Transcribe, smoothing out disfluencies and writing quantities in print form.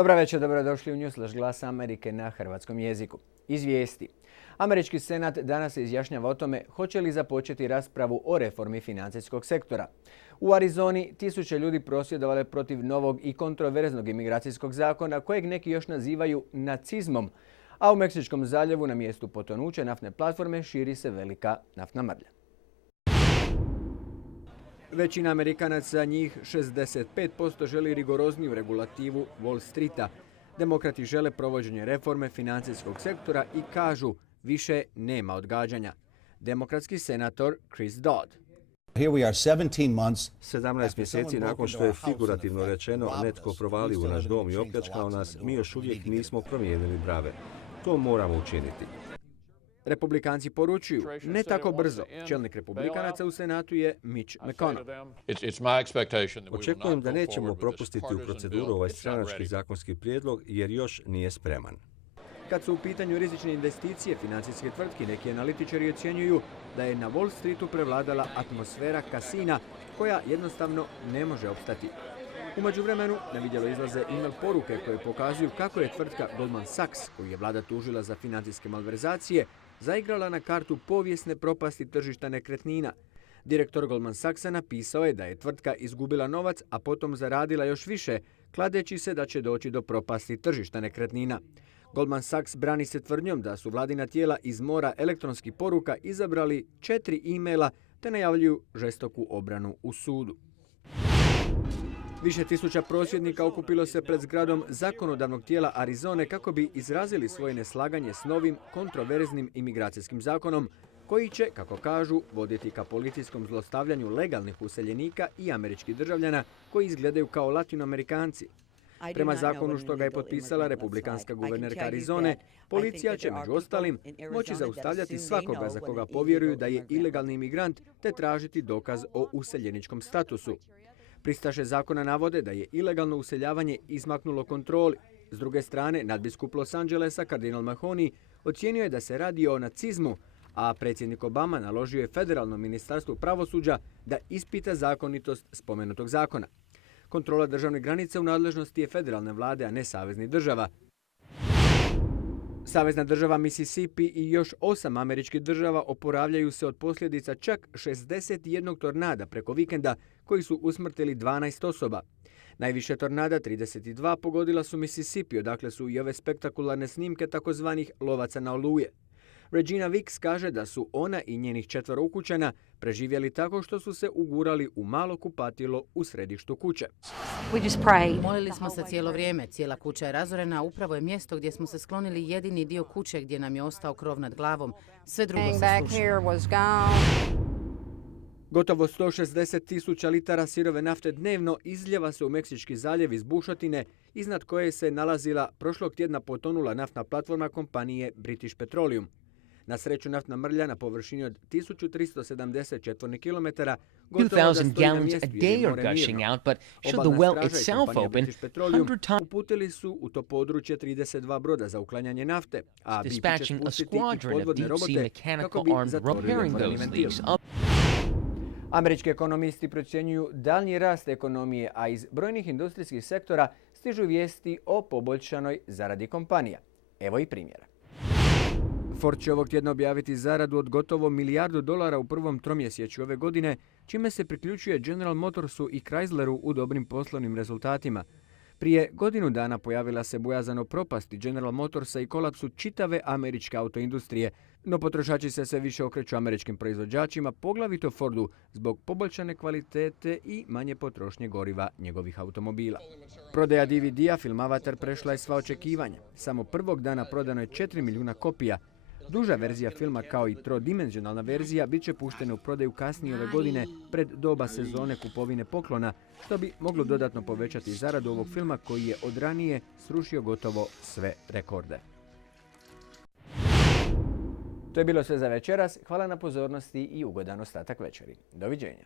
Dobra večer, dobrodošli u Newsflash Glasa Amerike na hrvatskom jeziku. Iz vijesti. Američki senat danas se izjašnjava o tome hoće li započeti raspravu o reformi financijskog sektora. U Arizoni tisuće ljudi prosvjedovale protiv novog i kontroverznog imigracijskog zakona kojeg neki još nazivaju nacizmom, a u Meksičkom zaljevu na mjestu potonuće naftne platforme širi se velika naftna mrlja. Većina Amerikanaca, njih 65%, želi rigorozniju regulativu Wall Streeta. Demokrati žele provođenje reforme financijskog sektora i kažu više nema odgađanja. Demokratski senator Chris Dodd. 17 mjeseci nakon što je figurativno rečeno netko provalio u naš dom i opljačkao nas, mi još uvijek nismo promijenili brave. To moramo učiniti. Republikanci poručuju ne tako brzo. Čelnik republikanaca u Senatu je Mitch McConnell. Očekujem da nećemo propustiti u proceduru ovaj stranački zakonski prijedlog jer još nije spreman. Kad su u pitanju rizične investicije financijske tvrtke, neki analitičari ocjenjuju da je na Wall Streetu prevladala atmosfera kasina koja jednostavno ne može opstati. U međuvremenu na vidjelo izlaze email poruke koje pokazuju kako je tvrtka Goldman Sachs, koju je vlada tužila za financijske malverzacije, zaigrala na kartu povijesne propasti tržišta nekretnina. Direktor Goldman Sachsa napisao je da je tvrtka izgubila novac, a potom zaradila još više, kladeći se da će doći do propasti tržišta nekretnina. Goldman Sachs brani se tvrdnjom da su vladina tijela iz mora elektronskih poruka izabrali 4 e-maila te najavljuju žestoku obranu u sudu. Više tisuća prosvjednika okupilo se pred zgradom zakonodavnog tijela Arizone kako bi izrazili svoje neslaganje s novim kontroverznim imigracijskim zakonom koji će, kako kažu, voditi ka policijskom zlostavljanju legalnih useljenika i američkih državljana koji izgledaju kao latinoamerikanci. Prema zakonu što ga je potpisala republikanska guvernerka Arizone, policija će među ostalim moći zaustavljati svakoga za koga povjeruju da je ilegalni imigrant te tražiti dokaz o useljeničkom statusu. Pristaše zakona navode da je ilegalno useljavanje izmaknulo kontroli. S druge strane, nadbiskup Los Angelesa, kardinal Mahoney, ocijenio je da se radi o nacizmu, a predsjednik Obama naložio je federalnom ministarstvu pravosuđa da ispita zakonitost spomenutog zakona. Kontrola državne granice u nadležnosti je federalne vlade, a ne saveznih država. Savezna država Mississippi i još 8 američkih država oporavljaju se od posljedica čak 61 tornada preko vikenda koji su usmrtili 12 osoba. Najviše tornada, 32, pogodila su Mississippi, odakle su i ove spektakularne snimke takozvanih lovaca na oluje. Regina Vicks kaže da su ona i njenih 4 ukućana preživjeli tako što su se ugurali u malo kupatilo u središtu kuće. Molili smo se cijelo vrijeme, cijela kuća je razorena, a upravo je mjesto gdje smo se sklonili jedini dio kuće gdje nam je ostao krov nad glavom. Sve drugo se srušilo. Gotovo 160.000 litara sirove nafte dnevno izljeva se u Meksički zaljev iz bušotine, iznad koje se nalazila prošlog tjedna potonula naftna platforma kompanije British Petroleum. Na sreću naftna mrlja na površini od 1370 četvornih kilometara gotovo da stoji na mjestu jer je more mirno. Obalna straža i kompanija British Petroleum uputili su u to područje 32 broda za uklanjanje nafte, a BP će spustiti i podvodne robote kako bi zatvorili otvoreni ventil. Američki ekonomisti procjenjuju daljnji rast ekonomije, a iz brojnih industrijskih sektora stižu vijesti o poboljšanoj zaradi kompanija. Evo i primjera. Ford će ovog tjedna objaviti zaradu od gotovo $1 milijardu u prvom tromjesečju ove godine, čime se priključuje General Motorsu i Chrysleru u dobrim poslovnim rezultatima. Prije godinu dana pojavila se bojazan o propasti General Motorsa i kolapsu čitave američke autoindustrije, no potrošači se sve više okreću američkim proizvođačima, poglavito Fordu, zbog poboljšane kvalitete i manje potrošnje goriva njegovih automobila. Prodaja DVD-a film Avatar prešla je sva očekivanja. Samo prvog dana prodano je 4 milijuna kopija. Duža verzija filma kao i trodimenzionalna verzija bit će puštena u prodaju kasnije ove godine pred doba sezone kupovine poklona, što bi moglo dodatno povećati zaradu ovog filma koji je od ranije srušio gotovo sve rekorde. To je bilo sve za večeras. Hvala na pozornosti i ugodan ostatak večeri. Doviđenja.